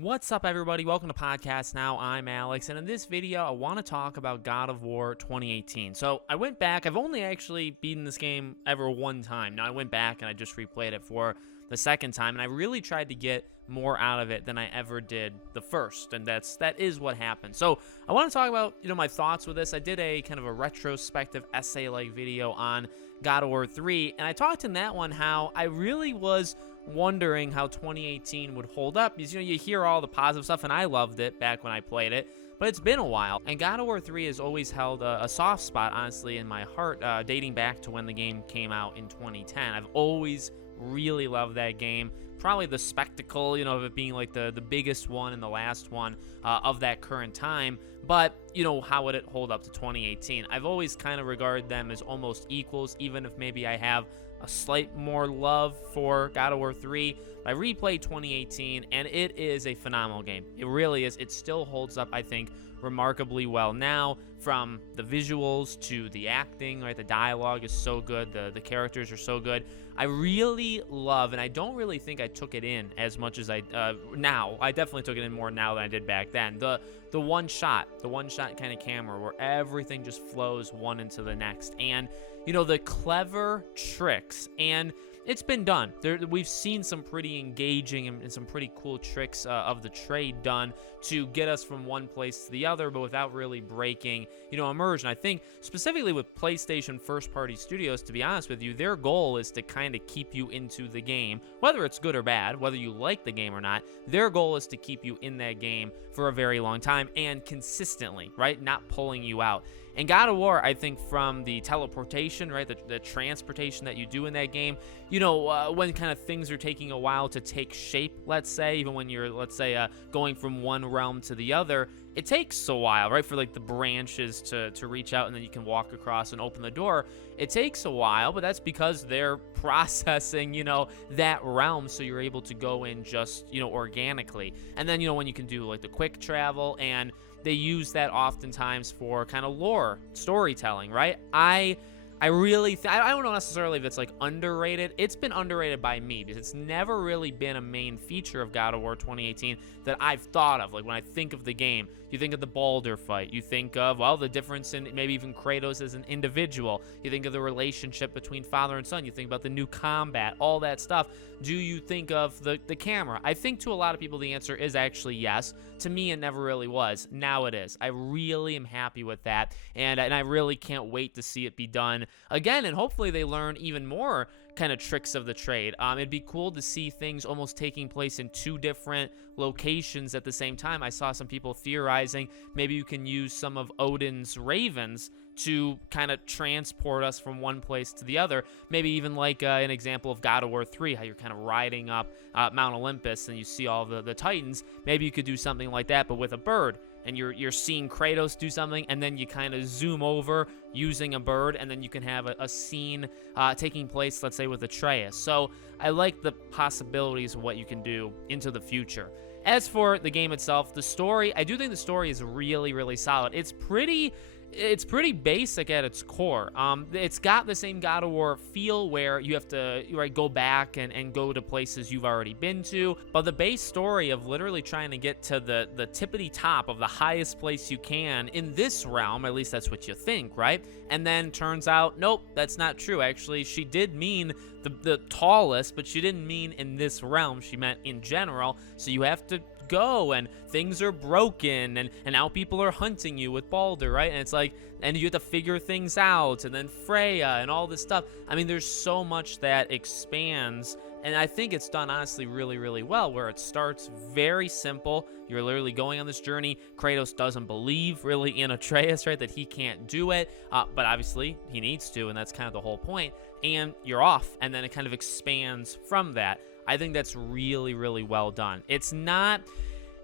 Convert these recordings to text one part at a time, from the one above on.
What's up, everybody? Welcome to Podcast Now. I'm Alex, and in this video, I want to talk about God of War 2018. So I went back. I've only actually beaten this game ever one time. Now, I went back and I just replayed it for the second time, and I really tried to get more out of it than I ever did the first, and that is what happened. So I want to talk about my thoughts with this. I did a kind of a retrospective essay-like video on God of War 3, and I talked in that one how I really was wondering how 2018 would hold up, because you hear all the positive stuff, and I loved it back when I played it, but it's been a while, and God of War 3 has always held a soft spot, honestly, in my heart, dating back to when the game came out in 2010. I've always really loved that game. Probably the spectacle, of it being like the biggest one and the last one of that current time. But, how would it hold up to 2018? I've always kind of regarded them as almost equals, even if maybe I have a slight more love for God of War 3. I replayed 2018, and it is a phenomenal game. It really is. It still holds up, I think, remarkably well now, from the visuals to the acting, right? The dialogue is so good. The characters are so good. I really love, and I don't really think I took it in as much as I now. I definitely took it in more now than I did back then. The one shot kind of camera where everything just flows one into the next, and the clever tricks, and it's been done. We've seen some pretty engaging and some pretty cool tricks of the trade done to get us from one place to the other, but without really breaking, immersion. I think specifically with PlayStation first-party studios, to be honest with you, their goal is to kind of keep you into the game, whether it's good or bad, whether you like the game or not. Their goal is to keep you in that game for a very long time and consistently, right? Not pulling you out. And God of War, I think, from the teleportation, right, the transportation that you do in that game, when kind of things are taking a while to take shape, let's say, even when you're, let's say, going from one realm to the other, it takes a while, right, for like the branches to reach out, and then you can walk across and open the door. It takes a while, but that's because they're processing, that realm, so you're able to go in just, organically. And then, when you can do like the quick travel, and they use that oftentimes for kind of lore storytelling, right? I really I don't know necessarily if it's like underrated. It's been underrated by me because it's never really been a main feature of God of War 2018 that I've thought of. Like when I think of the game, you think of the Baldur fight. You think of, the difference in maybe even Kratos as an individual. You think of the relationship between father and son. You think about the new combat, all that stuff. Do you think of the camera? I think to a lot of people the answer is actually yes. To me, it never really was. Now it is. I really am happy with that, and I really can't wait to see it be done again, and hopefully they learn even more kind of tricks of the trade. It'd be cool to see things almost taking place in two different locations at the same time. I saw some people theorizing maybe you can use some of Odin's ravens to kind of transport us from one place to the other. Maybe even like an example of God of War 3, how you're kind of riding up Mount Olympus and you see all the Titans. Maybe you could do something like that, but with a bird. And you're seeing Kratos do something, and then you kind of zoom over using a bird, and then you can have a scene taking place, let's say, with Atreus. So I like the possibilities of what you can do into the future. As for the game itself, the story, I do think the story is really, really solid. It's pretty basic at its core. It's got the same God of War feel where you have to go back and go to places you've already been to, but the base story of literally trying to get to the tippity top of the highest place you can in this realm, at least that's what you think, right? And then turns out, nope, that's not true. Actually, she did mean the tallest, but she didn't mean in this realm. She meant in general. So you have to go, and things are broken, and now people are hunting you with Baldur, right? And it's like, and you have to figure things out, and then Freya and all this stuff. I mean, there's so much that expands, and I think it's done honestly really, really well, where it starts very simple. You're literally going on this journey. Kratos doesn't believe really in Atreus, right, that he can't do it, but obviously he needs to, and that's kind of the whole point, and you're off, and then it kind of expands from that. I think that's really, really well done. It's not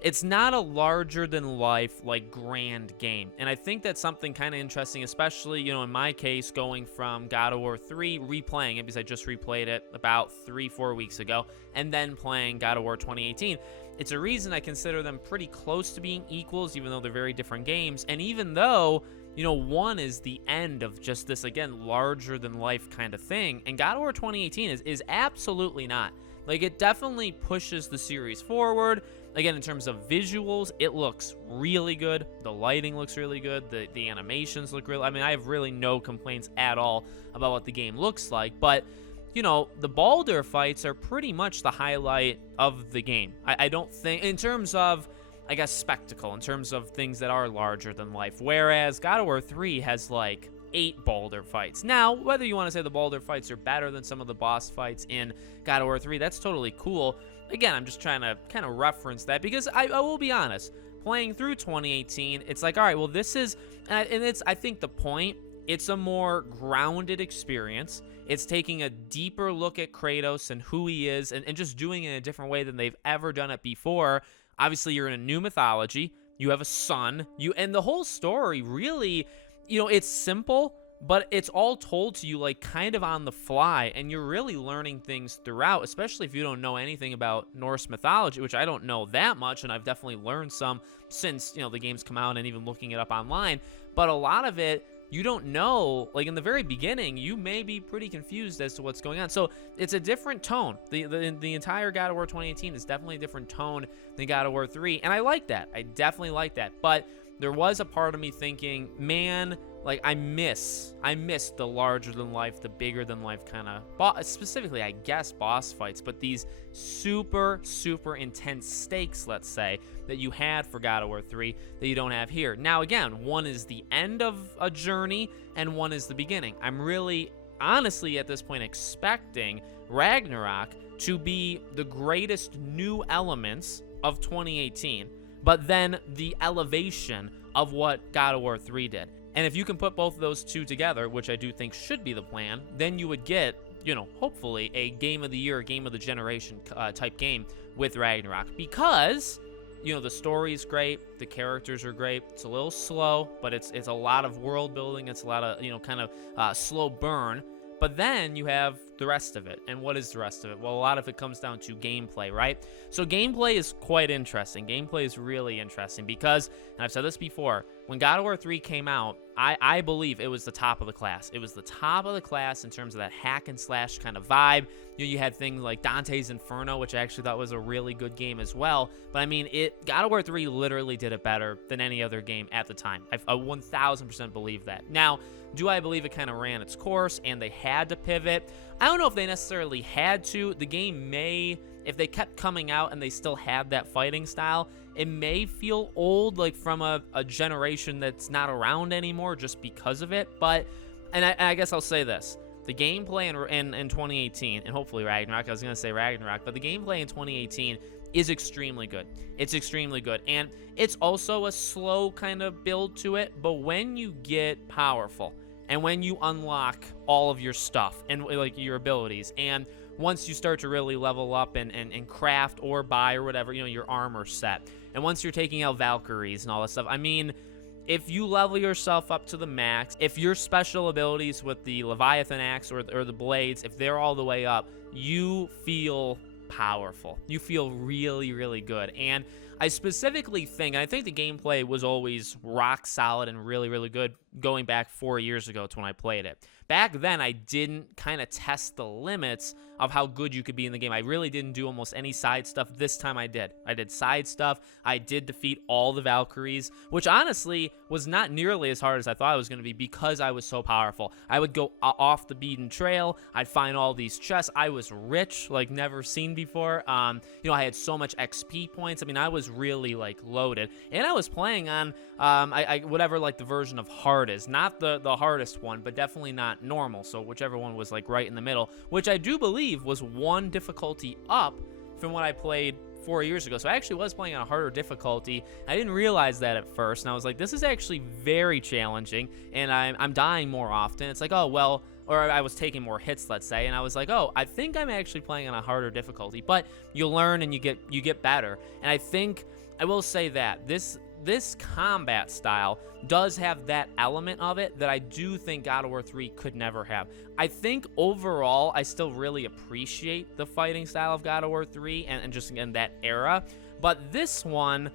a larger than life like grand game, and I think that's something kind of interesting, especially in my case, going from God of War 3, replaying it because I just replayed it about 3-4 weeks ago, and then playing God of War 2018. It's a reason I consider them pretty close to being equals, even though they're very different games, and even though one is the end of just this, again, larger than life kind of thing, and God of War 2018 is absolutely not. Like, it definitely pushes the series forward. again, in terms of visuals, it looks really good. The lighting looks really good. The animations look really, I mean, I have really no complaints at all about what the game looks like. But, you know, the Baldur fights are pretty much the highlight of the game. I don't think, in terms of, I guess, spectacle, in terms of things that are larger than life. Whereas God of War 3 has like 8 Baldur fights. Now, whether you want to say the Baldur fights are better than some of the boss fights in God of War 3, that's totally cool. Again, I'm just trying to kind of reference that because I will be honest, playing through 2018, it's like, all right, well, this is, and it's, I think the point, it's a more grounded experience. It's taking a deeper look at Kratos and who he is and just doing it in a different way than they've ever done it before. Obviously, you're in a new mythology. You have a son. And the whole story really, you know, it's simple, but it's all told to you like kind of on the fly, and you're really learning things throughout, especially if you don't know anything about Norse mythology, which I don't know that much, and I've definitely learned some since, you know, the game's come out and even looking it up online. But a lot of it, you don't know, like in the very beginning, you may be pretty confused as to what's going on. So it's a different tone. The entire God of War 2018 is definitely a different tone than God of War 3, and I like that. I definitely like that. But there was a part of me thinking, man, like I miss the larger than life, the bigger than life kind of, specifically, I guess, boss fights, but these super, super intense stakes, let's say, that you had for God of War 3 that you don't have here. Now, again, one is the end of a journey and one is the beginning. I'm really, honestly, at this point, expecting Ragnarok to be the greatest new elements of 2018, but then the elevation of what God of War 3 did. And if you can put both of those two together, which I do think should be the plan, then you would get, you know, hopefully a game of the year, game of the generation type game with Ragnarok. Because, you know, the story is great, the characters are great. It's a little slow, but it's a lot of world building. It's a lot of, you know, kind of slow burn. But then you have the rest of it. And what is the rest of it? Well, a lot of it comes down to gameplay, right? So gameplay is quite interesting. Gameplay is really interesting because, and I've said this before, when God of War 3 came out, I believe it was the top of the class. It was the top of the class in terms of that hack and slash kind of vibe. You had things like Dante's Inferno, which I actually thought was a really good game as well. But I mean, God of War 3 literally did it better than any other game at the time. I 1000% believe that. Now, do I believe it kind of ran its course and they had to pivot? I don't know if they necessarily had to. The game may, if they kept coming out and they still had that fighting style, it may feel old, like from a generation that's not around anymore just because of it. But, and I guess I'll say this. The gameplay in 2018, and hopefully Ragnarok, I was going to say Ragnarok, but the gameplay in 2018 is extremely good. It's extremely good. And it's also a slow kind of build to it, but when you get powerful, and when you unlock all of your stuff and like your abilities, and once you start to really level up and craft or buy or whatever, you know, your armor set, and once you're taking out Valkyries and all that stuff, I mean, if you level yourself up to the max, if your special abilities with the Leviathan axe or the blades, if they're all the way up, you feel powerful. You feel really, really good. And I specifically think, and I think the gameplay was always rock solid and really, really good going back 4 years ago to when I played it. Back then, I didn't kind of test the limits of how good you could be in the game. I really didn't do almost any side stuff. This time I did. I did side stuff. I did defeat all the Valkyries, which honestly was not nearly as hard as I thought it was going to be because I was so powerful. I would go off the beaten trail. I'd find all these chests. I was rich, like never seen before. You know, I had so much XP points. I mean, I was really like loaded, and I was playing on whatever like the version of hard is, not the hardest one, but definitely not normal. So whichever one was like right in the middle, which I do believe was one difficulty up from what I played 4 years ago. So I actually was playing on a harder difficulty. I didn't realize that at first, and I was like, this is actually very challenging, and I'm dying more often. It's like, oh, well, or I was taking more hits, let's say, and I was like, oh, I think I'm actually playing on a harder difficulty. But you learn and you get better. And I think I will say that this combat style does have that element of it that I do think God of War 3 could never have. I think overall, I still really appreciate the fighting style of God of War 3 and just in that era. But this one,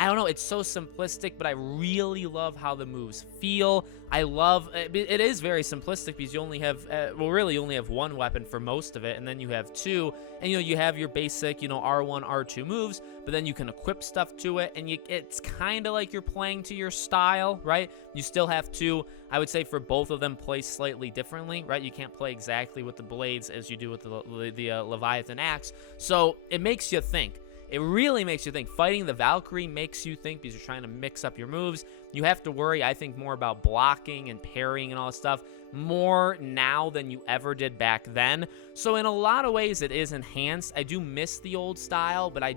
I don't know, it's so simplistic, but I really love how the moves feel. I love it is very simplistic because you only have really you only have one weapon for most of it, and then you have two, and you have your basic R1 R2 moves, but then you can equip stuff to it, and it's kind of like you're playing to your style, right? You still have to, I would say, for both of them, play slightly differently, right? You can't play exactly with the blades as you do with the Leviathan axe, so it makes you think. It really makes you think. Fighting the Valkyrie makes you think because you're trying to mix up your moves. You have to worry, I think, more about blocking and parrying and all that stuff more now than you ever did back then. So in a lot of ways, it is enhanced. I do miss the old style, but I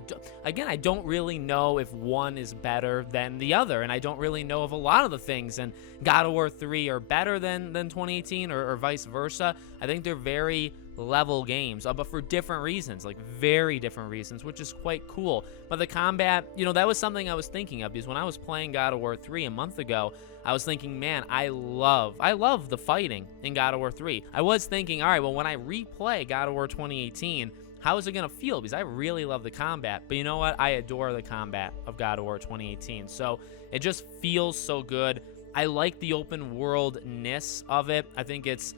don't really know if one is better than the other, and I don't really know if a lot of the things in God of War 3 are better than 2018 or vice versa. I think they're very level games, but for different reasons, like very different reasons, which is quite cool. But the combat, that was something I was thinking of, because when I was playing God of War 3 a month ago, I was thinking, man, I love the fighting in God of War 3. I was thinking, all right, well, when I replay God of War 2018, how is it going to feel? Because I really love the combat. But you know what? I adore the combat of God of War 2018. So it just feels so good. I like the open world-ness of it. I think it's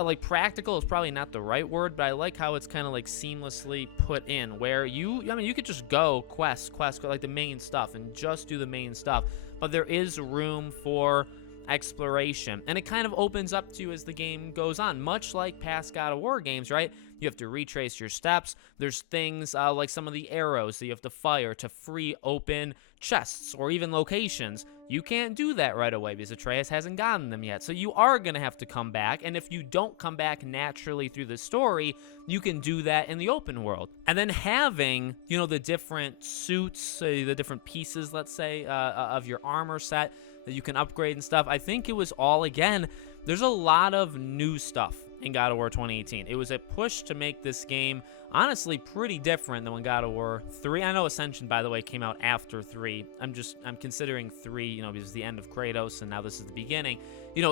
like practical is probably not the right word, but I like how it's kind of like seamlessly put in, where you could just go quest, like the main stuff, and just do the main stuff, but there is room for exploration, and it kind of opens up to you as the game goes on, much like past God of War games, right? You have to retrace your steps. There's things like some of the arrows that you have to fire to free open chests or even locations. You can't do that right away because Atreus hasn't gotten them yet. So you are going to have to come back. And if you don't come back naturally through the story, you can do that in the open world. And then having, the different suits, the different pieces, let's say, of your armor set that you can upgrade and stuff. I think it was all, again, there's a lot of new stuff in God of War 2018. It was a push to make this game honestly pretty different than when God of War 3. I know Ascension, by the way, came out after 3. I'm considering 3, because it's the end of Kratos, and now this is the beginning.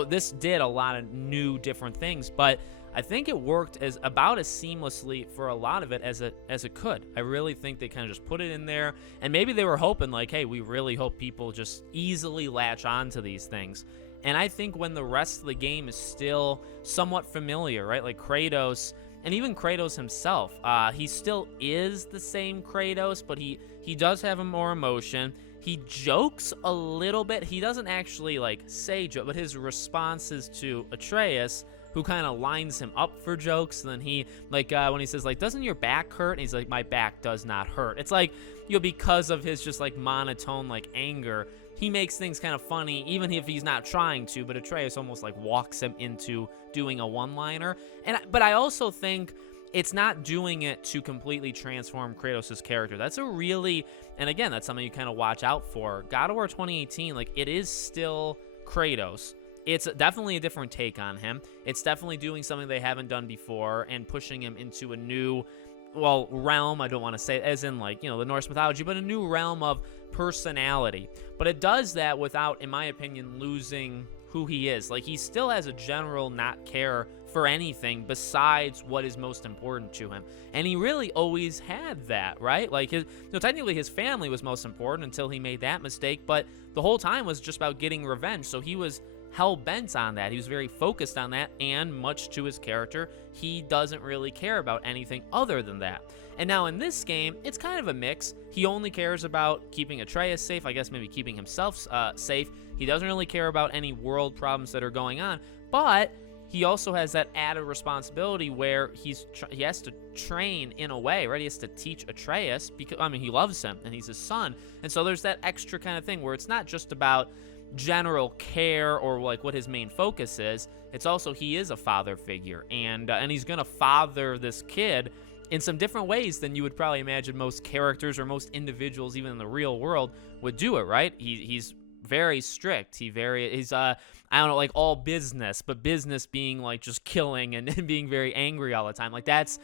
This did a lot of new, different things, but I think it worked about as seamlessly for a lot of it as it could. I really think they kind of just put it in there, and maybe they were hoping, like, hey, we really hope people just easily latch on to these things. And I think when the rest of the game is still somewhat familiar, right? Like Kratos, and even Kratos himself, he still is the same Kratos, but he does have more emotion. He jokes a little bit. He doesn't actually, say joke, but his responses to Atreus, who kind of lines him up for jokes, and then he, when he says, doesn't your back hurt? And he's like, my back does not hurt. It's like, because of his just, monotone, anger, he makes things kind of funny, even if he's not trying to, but Atreus almost, walks him into doing a one-liner. But I also think it's not doing it to completely transform Kratos' character. That's and again, that's something you kind of watch out for. God of War 2018, it is still Kratos. It's definitely a different take on him. It's definitely doing something they haven't done before and pushing him into a new, realm. I don't want to say as in the Norse mythology, but a new realm of personality. But it does that without, in my opinion, losing who he is. He still has a general not care for anything besides what is most important to him. And he really always had that, right? Technically his family was most important until he made that mistake, but the whole time was just about getting revenge. So he was hell-bent on that. He was very focused on that, and much to his character, he doesn't really care about anything other than that. And now in this game, it's kind of a mix. He only cares about keeping Atreus safe, I guess maybe keeping himself safe. He doesn't really care about any world problems that are going on, but he also has that added responsibility where he has to train in a way, right? He has to teach Atreus, because he loves him, and he's his son. And so there's that extra kind of thing where it's not just about general care or what his main focus is. It's also he is a father figure, and he's gonna father this kid in some different ways than you would probably imagine most characters or most individuals even in the real world would do it, right? He's very strict. He's I don't know, all business, but business being just killing and being very angry all the time. That's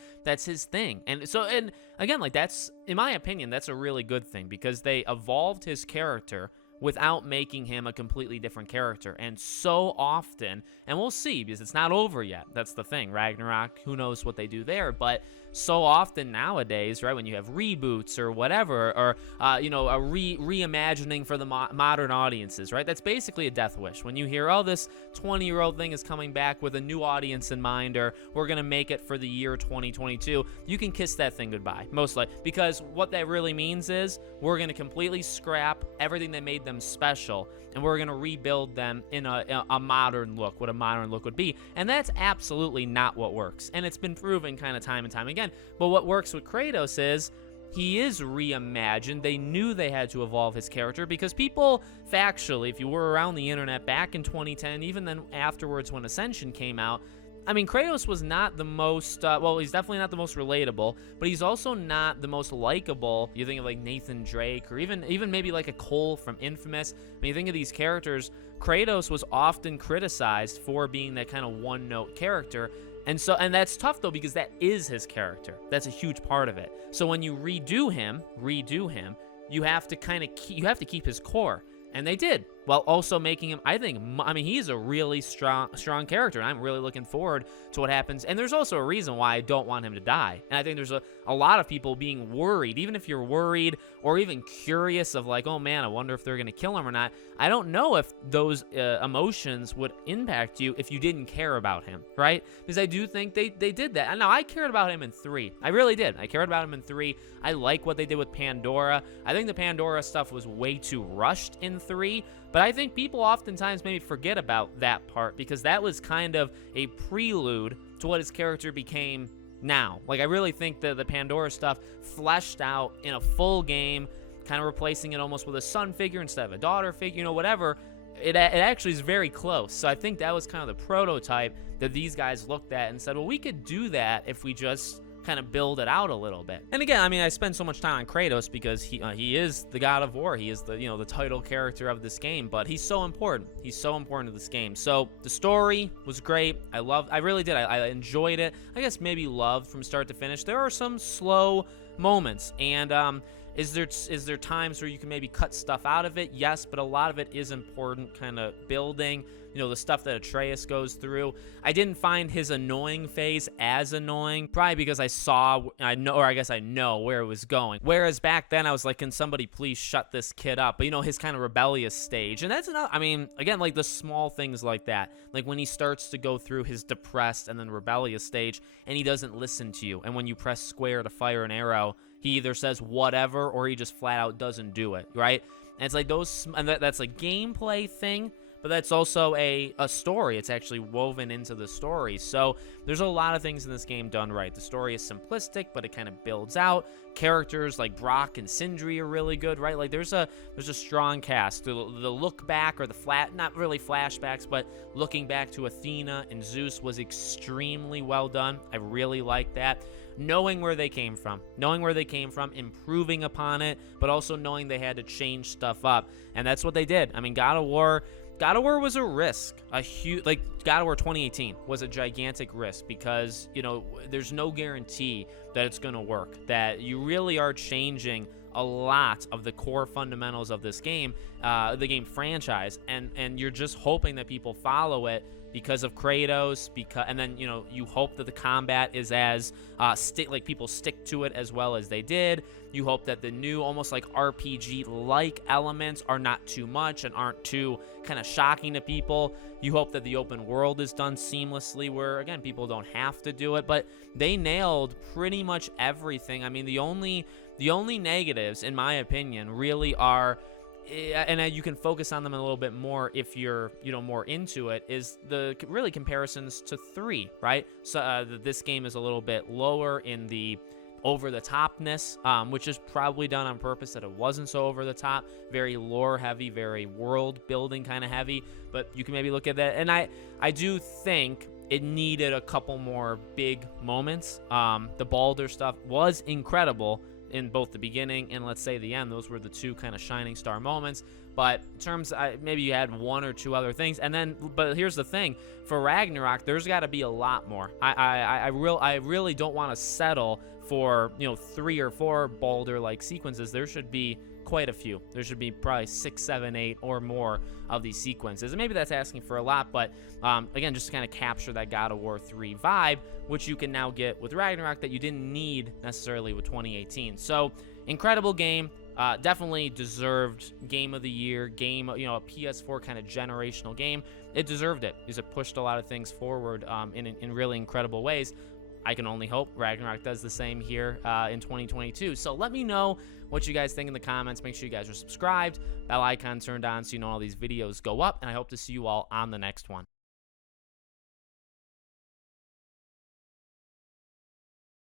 his thing. And so, and again, that's, in my opinion, that's a really good thing, because they evolved his character without making him a completely different character. And so often, and we'll see, because it's not over yet, that's the thing, Ragnarok, who knows what they do there, but so often nowadays, right, when you have reboots or whatever, or a reimagining for the modern audiences, right? That's basically a death wish. When you hear, oh, this 20-year-old thing is coming back with a new audience in mind, or we're gonna make it for the year 2022, you can kiss that thing goodbye, most likely, because what that really means is we're gonna completely scrap everything that made them special, and we're gonna rebuild them in a modern look, what a modern look would be. And that's absolutely not what works, and it's been proven kind of time and time again. But what works with Kratos is he is reimagined. They knew they had to evolve his character because people, factually, if you were around the internet back in 2010, even then afterwards when Ascension came out, I mean, Kratos was not the most, he's definitely not the most relatable, but he's also not the most likable. You think of like Nathan Drake, or even maybe like a Cole from Infamous. I mean, you think of these characters, Kratos was often criticized for being that kind of one-note character. And that's tough though, because that is his character. That's a huge part of it. So when you redo him, you have to keep his core. And they did, while also making him, I mean, he's a really strong character, and I'm really looking forward to what happens. And there's also a reason why I don't want him to die. And I think there's a lot of people being worried, even if you're worried or even curious of like, oh man, I wonder if they're going to kill him or not. I don't know if those emotions would impact you if you didn't care about him, right? Because I do think they did that. And now I cared about him in 3. I really did. I cared about him in 3. I like what they did with Pandora. I think the Pandora stuff was way too rushed in 3. But I think people oftentimes maybe forget about that part because that was kind of a prelude to what his character became now. Like, I really think that the Pandora stuff fleshed out in a full game, kind of replacing it almost with a son figure instead of a daughter figure, whatever. It actually is very close. So I think that was kind of the prototype that these guys looked at and said, well, we could do that if we just kind of build it out a little bit. And again, I mean, I spend so much time on Kratos because he is the God of War. He is the title character of this game, but he's so important. He's so important to this game. So the story was great. I really did. I enjoyed it. I guess maybe loved from start to finish. There are some slow moments, and is there times where you can maybe cut stuff out of it? Yes, but a lot of it is important, kind of building, the stuff that Atreus goes through. I didn't find his annoying phase as annoying, probably because I know where it was going. Whereas back then I was like, can somebody please shut this kid up? But his kind of rebellious stage. And that's enough. I mean, again, like the small things like that. Like when he starts to go through his depressed and then rebellious stage and he doesn't listen to you. And when you press square to fire an arrow, he either says whatever or he just flat out doesn't do it, right? And it's like that's a gameplay thing, but that's also a story. It's actually woven into the story. So there's a lot of things in this game done right. The story is simplistic, but it kind of builds out. Characters like Brock and Sindri are really good, right? Like there's a strong cast. The look back, or not really flashbacks, but looking back to Athena and Zeus was extremely well done. I really like that. Knowing where they came from, improving upon it, but also knowing they had to change stuff up. And that's what they did. I mean, God of War was a risk, a huge, like God of War 2018 was a gigantic risk because, there's no guarantee that it's going to work, that you really are changing a lot of the core fundamentals of this game, the game franchise, and you're just hoping that people follow it because of Kratos, and then you hope that the combat is as people stick to it as well as they did. You hope that the new almost like RPG-like elements are not too much and aren't too kind of shocking to people. You hope that the open world is done seamlessly, where again people don't have to do it, but they nailed pretty much everything. I mean, the only negatives, in my opinion, really are, and you can focus on them a little bit more if you're more into it, is the really comparisons to 3, right? So this game is a little bit lower in the over the topness, which is probably done on purpose, that it wasn't so over the top, very lore heavy, very world building kind of heavy. But you can maybe look at that, and I do think it needed a couple more big moments. The Baldur stuff was incredible in both the beginning and let's say the end. Those were the two kind of shining star moments. But in terms, maybe you had one or two other things, but here's the thing: for Ragnarok, there's got to be a lot more. I really don't want to settle for 3 or 4 Baldur like sequences. There should be quite a few. There should be probably 6, 7, 8 or more of these sequences. And maybe that's asking for a lot, but again, just to kind of capture that God of War 3 vibe, which you can now get with Ragnarok that you didn't need necessarily with 2018. So, incredible game. Definitely deserved game of the year, game, a PS4 kind of generational game. It deserved it because it pushed a lot of things forward in really incredible ways. I can only hope Ragnarok does the same here in 2022. So let me know what you guys think in the comments. Make sure you guys are subscribed, bell icon turned on so you know all these videos go up, and I hope to see you all on the next one.